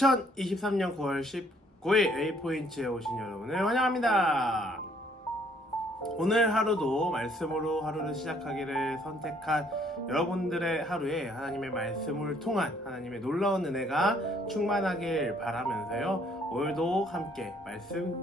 2023년 9월 19일 A포인트에 오신 여러분을 환영합니다. 오늘 하루도 말씀으로 하루를 시작하기를 선택한 여러분들의 하루에 하나님의 말씀을 통한 하나님의 놀라운 은혜가 충만하길 바라면서요, 오늘도 함께 말씀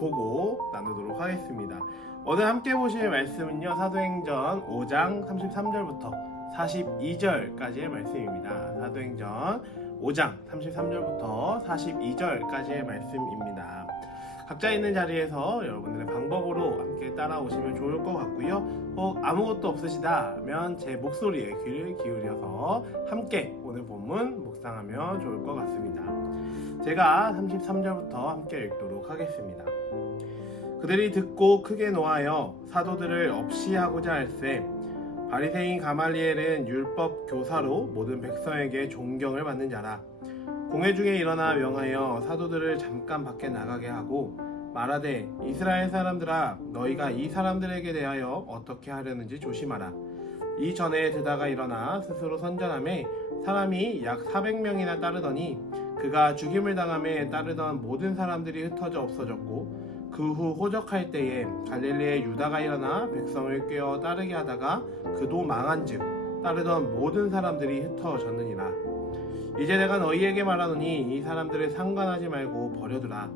보고 나누도록 하겠습니다. 오늘 함께 보실 말씀은요, 사도행전 5장 33절부터 42절까지의 말씀입니다. 사도행전 5장 33절부터 42절까지의 말씀입니다. 각자 있는 자리에서 여러분들의 방법으로 함께 따라오시면 좋을 것 같고요. 혹 아무것도 없으시다면 제 목소리에 귀를 기울여서 함께 오늘 본문 묵상하면 좋을 것 같습니다. 제가 33절부터 함께 읽도록 하겠습니다. 그들이 듣고 크게 노하여 사도들을 없이하고자 할세 바리새인 가말리엘은 율법 교사로 모든 백성에게 존경을 받는 자라. 공회 중에 일어나 명하여 사도들을 잠깐 밖에 나가게 하고 말하되 이스라엘 사람들아, 너희가 이 사람들에게 대하여 어떻게 하려는지 조심하라. 이 전에 드다가 일어나 스스로 선전하매 사람이 약 400명이나 따르더니 그가 죽임을 당함에 따르던 모든 사람들이 흩어져 없어졌고 그 후 호적할 때에 갈릴리의 유다가 일어나 백성을 꿰어 따르게 하다가 그도 망한즉 따르던 모든 사람들이 흩어졌느니라. 이제 내가 너희에게 말하노니 이 사람들을 상관하지 말고 버려두라.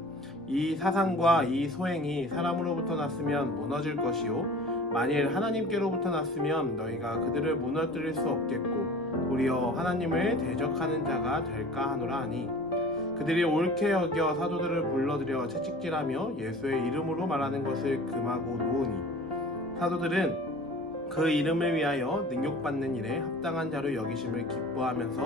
이 사상과 이 소행이 사람으로부터 났으면 무너질 것이요 만일 하나님께로부터 났으면 너희가 그들을 무너뜨릴 수 없겠고 도리어 하나님을 대적하는 자가 될까 하노라 하니, 그들이 옳게 여겨 사도들을 불러들여 채찍질하며 예수의 이름으로 말하는 것을 금하고 놓으니 사도들은 그 이름을 위하여 능욕받는 일에 합당한 자로 여기심을 기뻐하면서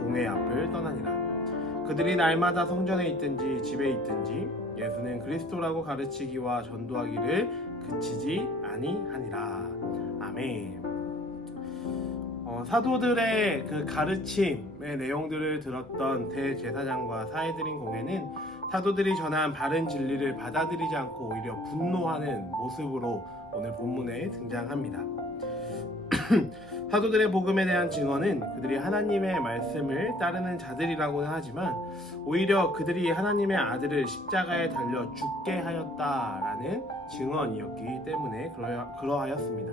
공회 앞을 떠나니라. 그들이 날마다 성전에 있든지 집에 있든지 예수는 그리스도라고 가르치기와 전도하기를 그치지 아니하니라. 아멘. 사도들의 그 가르침의 내용들을 들었던 대제사장과 사해드린 공회는 사도들이 전한 바른 진리를 받아들이지 않고 오히려 분노하는 모습으로 오늘 본문에 등장합니다. 사도들의 복음에 대한 증언은 그들이 하나님의 말씀을 따르는 자들이라고는 하지만 오히려 그들이 하나님의 아들을 십자가에 달려 죽게 하였다라는 증언이었기 때문에 그러하였습니다.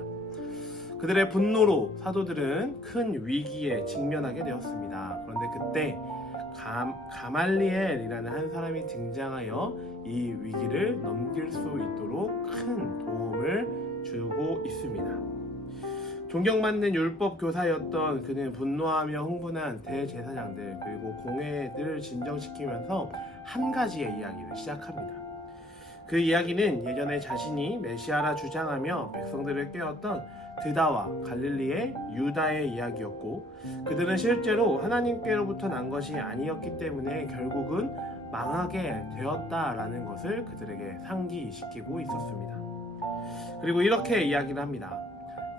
그들의 분노로 사도들은 큰 위기에 직면하게 되었습니다. 그런데 그때 가말리엘이라는 한 사람이 등장하여 이 위기를 넘길 수 있도록 큰 도움을 주고 있습니다. 존경받는 율법 교사였던 그는 분노하며 흥분한 대제사장들 그리고 공회들을 진정시키면서 한 가지의 이야기를 시작합니다. 그 이야기는 예전에 자신이 메시아라 주장하며 백성들을 깨웠던 드다와 갈릴리의 유다의 이야기였고, 그들은 실제로 하나님께로부터 난 것이 아니었기 때문에 결국은 망하게 되었다라는 것을 그들에게 상기시키고 있었습니다. 그리고 이렇게 이야기를 합니다.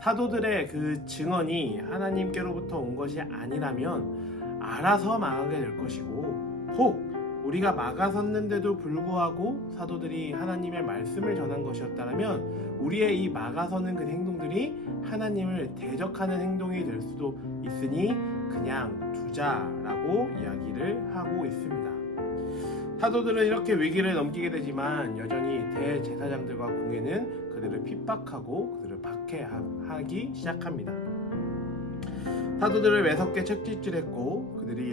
사도들의 그 증언이 하나님께로부터 온 것이 아니라면 알아서 망하게 될 것이고, 혹 우리가 막아섰는데도 불구하고 사도들이 하나님의 말씀을 전한 것이었다면 우리의 이 막아서는 그 행동들이 하나님을 대적하는 행동이 될 수도 있으니 그냥 두자라고 이야기를 하고 있습니다. 사도들은 이렇게 위기를 넘기게 되지만 여전히 대제사장들과 공회는 그들을 핍박하고 그들을 박해하기 시작합니다. 사도들을 매섭게 채찍질했고 그들이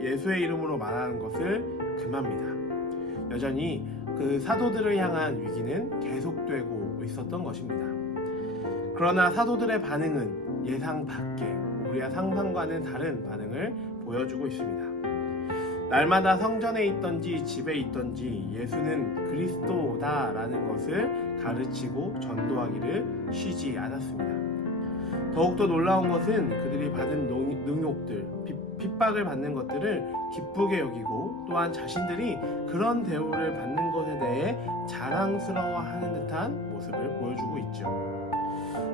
예수의 이름으로 말하는 것을 금합니다. 여전히 그 사도들을 향한 위기는 계속되고 있었던 것입니다. 그러나 사도들의 반응은 예상 밖의 우리의 상상과는 다른 반응을 보여주고 있습니다. 날마다 성전에 있던지 집에 있던지 예수는 그리스도다라는 것을 가르치고 전도하기를 쉬지 않았습니다. 더욱더 놀라운 것은 그들이 받은 능욕들, 핍박을 받는 것들을 기쁘게 여기고 또한 자신들이 그런 대우를 받는 것에 대해 자랑스러워하는 듯한 모습을 보여주고 있죠.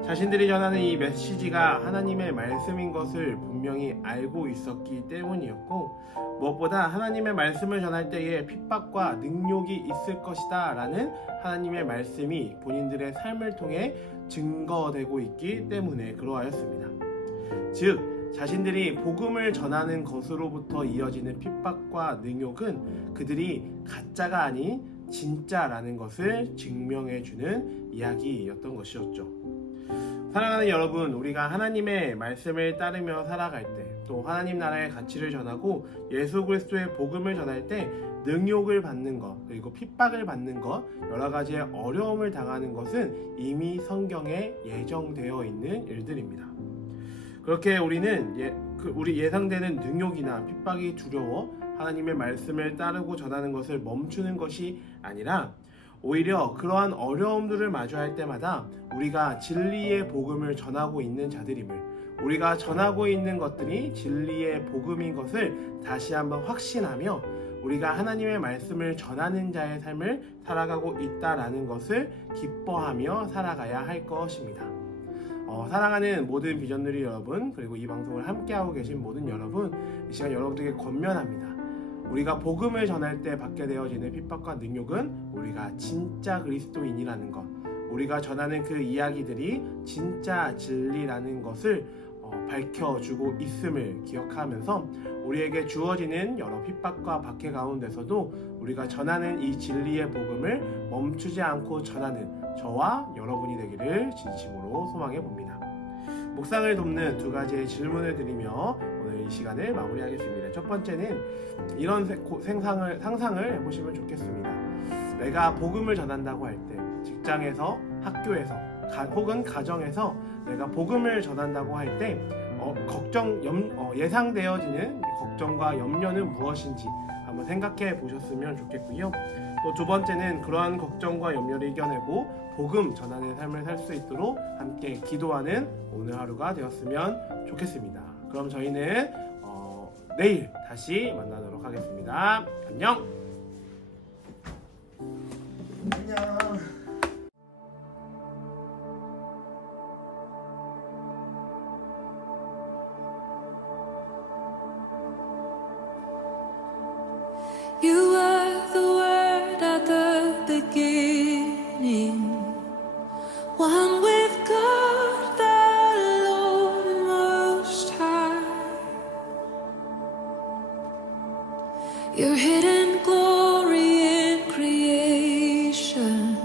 자신들이 전하는 이 메시지가 하나님의 말씀인 것을 분명히 알고 있었기 때문이었고, 무엇보다 하나님의 말씀을 전할 때에 핍박과 능욕이 있을 것이다 라는 하나님의 말씀이 본인들의 삶을 통해 증거되고 있기 때문에 그러하였습니다. 즉 자신들이 복음을 전하는 것으로부터 이어지는 핍박과 능욕은 그들이 가짜가 아닌 진짜라는 것을 증명해주는 이야기였던 것이었죠. 사랑하는 여러분, 우리가 하나님의 말씀을 따르며 살아갈 때, 또 하나님 나라의 가치를 전하고 예수 그리스도의 복음을 전할 때 능욕을 받는 것, 그리고 핍박을 받는 것, 여러 가지의 어려움을 당하는 것은 이미 성경에 예정되어 있는 일들입니다. 그렇게 우리는 우리 예상되는 능욕이나 핍박이 두려워 하나님의 말씀을 따르고 전하는 것을 멈추는 것이 아니라 오히려 그러한 어려움들을 마주할 때마다 우리가 진리의 복음을 전하고 있는 자들임을, 우리가 전하고 있는 것들이 진리의 복음인 것을 다시 한번 확신하며 우리가 하나님의 말씀을 전하는 자의 삶을 살아가고 있다라는 것을 기뻐하며 살아가야 할 것입니다. 사랑하는 모든 비전누리 여러분, 그리고 이 방송을 함께하고 계신 모든 여러분, 이 시간 여러분들에게 권면합니다. 우리가 복음을 전할 때 받게 되어지는 핍박과 능욕은 우리가 진짜 그리스도인이라는 것, 우리가 전하는 그 이야기들이 진짜 진리라는 것을 밝혀주고 있음을 기억하면서 우리에게 주어지는 여러 핍박과 박해 가운데서도 우리가 전하는 이 진리의 복음을 멈추지 않고 전하는 저와 여러분이 되기를 진심으로 소망해 봅니다. 묵상을 돕는 두 가지의 질문을 드리며 오늘 이 시간을 마무리하겠습니다. 첫 번째는 이런 상상을 해보시면 좋겠습니다. 내가 복음을 전한다고 할 때, 직장에서, 학교에서, 혹은 가정에서 내가 복음을 전한다고 할 때 예상되어지는 걱정과 염려는 무엇인지 한번 생각해 보셨으면 좋겠고요. 또 두 번째는 그러한 걱정과 염려를 이겨내고 복음 전하는 삶을 살 수 있도록 함께 기도하는 오늘 하루가 되었으면 좋겠습니다. 그럼 저희는 내일 다시 만나도록 하겠습니다. 안녕. 안녕. You were the word at the beginning, one with God the Lord Most High. Your hidden glory in creation,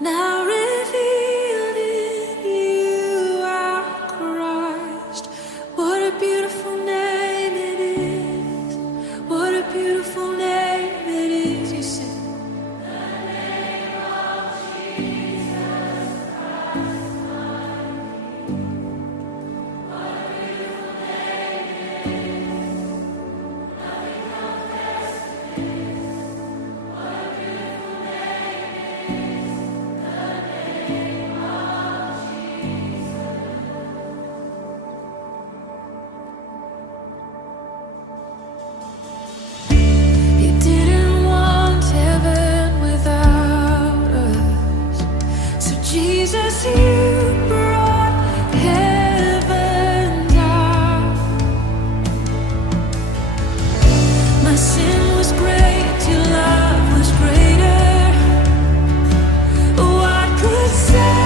now revealed in you, our Christ. What a beautiful name it is. What a beautiful name it is. You sing. You didn't want heaven without us, so Jesus, you brought heaven down. My sin was great, your love was greater. What could separate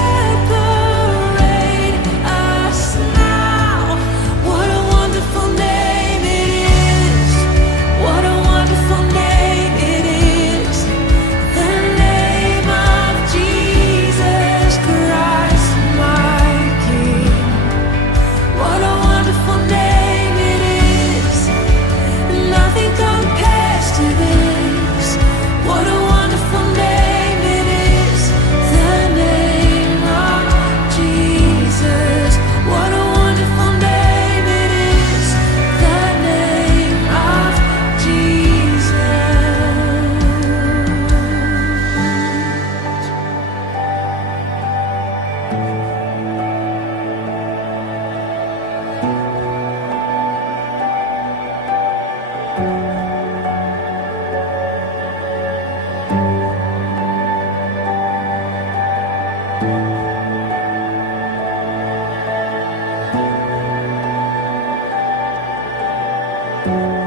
us now? What a wonderful name it is. What a wonderful name it is. The name of Jesus Christ, my King. What a wonderful name it is. Nothing compares to this. What a wonderful name it is. The name of Jesus. What a wonderful name it is. The name of Jesus. Thank you.